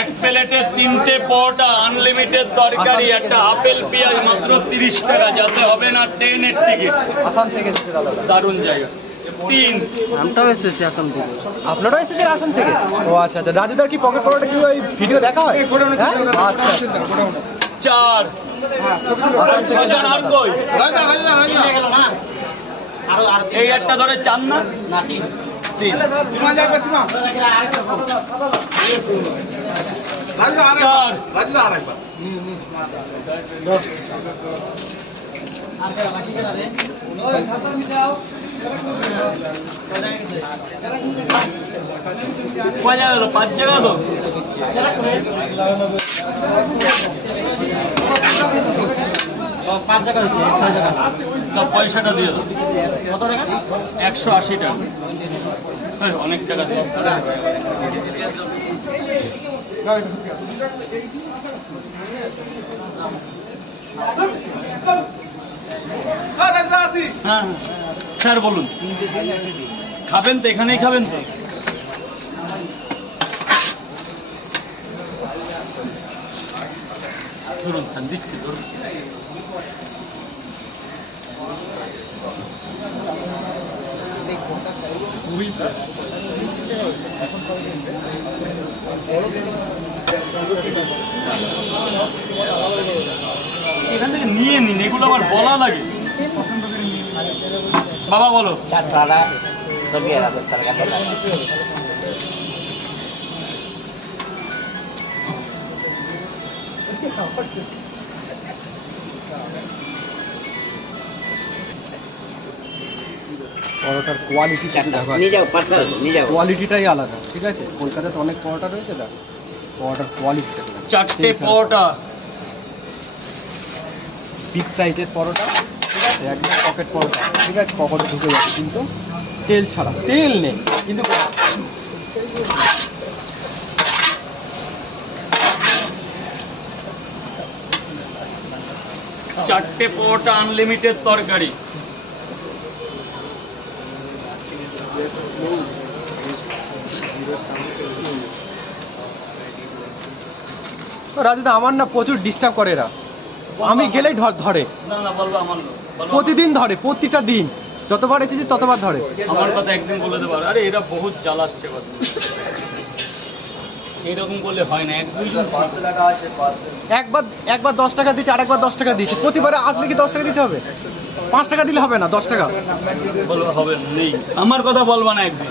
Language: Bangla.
এক প্লেটে 3টে পরোটা, আনলিমিটেড তরকারি, একটা আপেল পেঁয়াজ, মাত্র 30 টাকা। যাতে হবে না ট্রেনের টিকিট। আসাম থেকে দারুণ জায়গা। 3 আমটাও এসেছে আসাম থেকে। আপনারাও এসেছেন আসাম থেকে? ও আচ্ছা আচ্ছা। রাজুদার কি পকেট পরোটা কি ওই ভিডিও দেখা হয়? আচ্ছা 4 ছজন আর কই? এই একটা ধরে 4 না? 3 কয় জায়গা হলো? 5 জায়গা তো। সব পয়সাটা দিয়ে দাও। কত টাকা? 180 টাকা। অনেক টাকা দিয়ে হ্যাঁ স্যার বলুন, খাবেন তো? এখানেই খাবেন তো? ধরুন স্যার, দিচ্ছি ধরুন। এখান থেকে নিয়ে নিন, এগুলো আবার বলা লাগে। বাবা বলো। পরোটার কোয়ালিটি কোয়ালিটিটাই আলাদা, ঠিক আছে? কলকাতাতে অনেক পরোটা রয়েছে, দেখ পরোটার কোয়ালিটিটা। 4টে পরোটা, বিগ সাইজের পরোটা, ঠিক আছে? একদম পকেট পরোটা, ঠিক আছে? পকেটে ঢুকে যাচ্ছে, কিন্তু তেল ছাড়া, তেল নেই কিন্তু। 4টে পরোটা, আনলিমিটেড তরকারি। রাজুদা আমার না প্রচুর ডিস্টার্ব করে এরা। আমি গেলেই ধরে, না না বলবো আমার লোক। প্রতিদিন ধরে, প্রতিটা দিন যতবার এসেছি ততবার ধরে। আমার কথা একদিন বলে দেবো। আরে এরা বহুত জ্বালাচ্ছে কথা। এইরকম করলে হয় না। একবার 10 টাকা দিচ্ছে, আরেকবার 10 টাকা দিচ্ছে। প্রতিবারে আসলে কি 10 টাকা দিতে হবে? 5 টাকা দিলে হবে না, 10 টাকা বলবো হবে নেই। আমার কথা বলবা না একদিন।